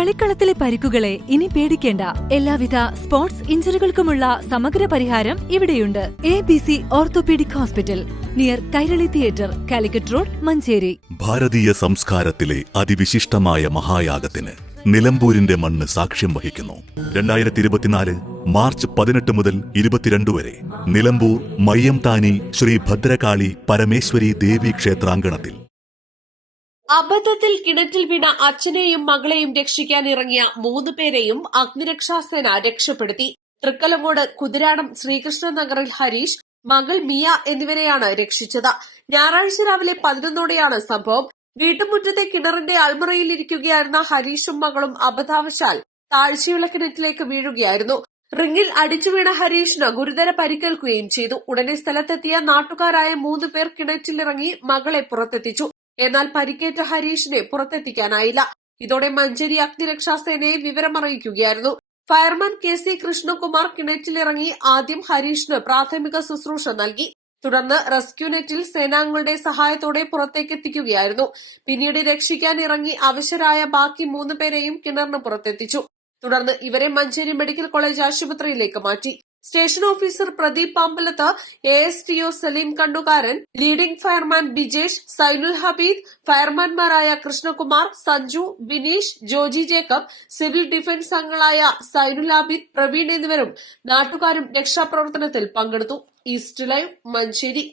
കളിക്കളത്തിലെ പരിക്കുകളെ ഇനി പേടിക്കേണ്ട. എല്ലാവിധ സ്പോർട്സ് ഇഞ്ചുറികൾക്കുമുള്ള സമഗ്ര പരിഹാരം ഇവിടെയുണ്ട്. ABC orthopaedic hospital, near Kairali theatre, Calicut road, Manjeri. ഭാരതീയ സംസ്കാരത്തിലെ അതിവിശിഷ്ടമായ മഹായാഗത്തിന് നിലമ്പൂരിന്റെ മണ്ണ് സാക്ഷ്യം വഹിക്കുന്നു. 2024 മാർച്ച് 18 മുതൽ 22 വരെ നിലമ്പൂർ മയ്യംതാനി ശ്രീ ഭദ്രകാളി പരമേശ്വരി ദേവി ക്ഷേത്രാങ്കണത്തിൽ. അബദ്ധത്തിൽ കിണറ്റിൽ വീണ അച്ഛനെയും മകളെയും രക്ഷിക്കാൻ ഇറങ്ങിയ 3 പേരെയും അഗ്നിരക്ഷാസേന രക്ഷപ്പെടുത്തി. തൃക്കലങ്ങോട് കുതിരാടം ശ്രീകൃഷ്ണ നഗറിൽ ഹരീഷ്, മകൾ മിയ എന്നിവരെയാണ് രക്ഷിച്ചത്. ഞായറാഴ്ച രാവിലെ 11ഓടെയാണ് സംഭവം. വീട്ടുമുറ്റത്തെ കിണറിന്റെ അൾമറയിലിരിക്കുകയായിരുന്ന ഹരീഷും മകളും അബദ്ധാവശാൽ താഴ്ചയുള്ള കിണറ്റിലേക്ക് വീഴുകയായിരുന്നു. റിംഗിൽ അടിച്ചു വീണ ഹരീഷിന് ഗുരുതര പരിക്കേൽക്കുകയും ചെയ്തു. ഉടനെ സ്ഥലത്തെത്തിയ നാട്ടുകാരായ 3 പേർ കിണറ്റിലിറങ്ങി മകളെ പുറത്തെത്തിച്ചു. എന്നാൽ പരിക്കേറ്റ ഹരീഷിനെ പുറത്തെത്തിക്കാനായില്ല. ഇതോടെ മഞ്ചേരി അഗ്നിരക്ഷാസേനയെ വിവരമറിയിക്കുകയായിരുന്നു. ഫയർമാൻ KC കൃഷ്ണകുമാർ കിണറ്റിലിറങ്ങി ആദ്യം ഹരീഷിന് പ്രാഥമിക ശുശ്രൂഷ നൽകി. തുടർന്ന് റെസ്ക്യൂ നെറ്റിൽ സേനാംഗങ്ങളുടെ സഹായത്തോടെ പുറത്തേക്കെത്തിക്കുകയായിരുന്നു. പിന്നീട് രക്ഷിക്കാൻ ഇറങ്ങി അവശരായ ബാക്കി 3 പേരെയും കിണറിന് പുറത്തെത്തിച്ചു. തുടർന്ന് ഇവരെ മഞ്ചേരി മെഡിക്കൽ കോളേജ് ആശുപത്രിയിലേക്ക് മാറ്റി. Station officer Pradeep Pambalath, ASTO Saleem Kannukaran, leading fireman Bijesh, Sainul Habeed, ഫയർമാൻമാരായ Krishnakumar, Sanju, Bineesh, Joji Jacob, civil defence അംഗങ്ങളായ സൈനുൽ ഹബീദ്, പ്രവീൺ എന്നിവരും നാട്ടുകാരും രക്ഷാപ്രവർത്തനത്തിൽ പങ്കെടുത്തു. East Live, Manjeri.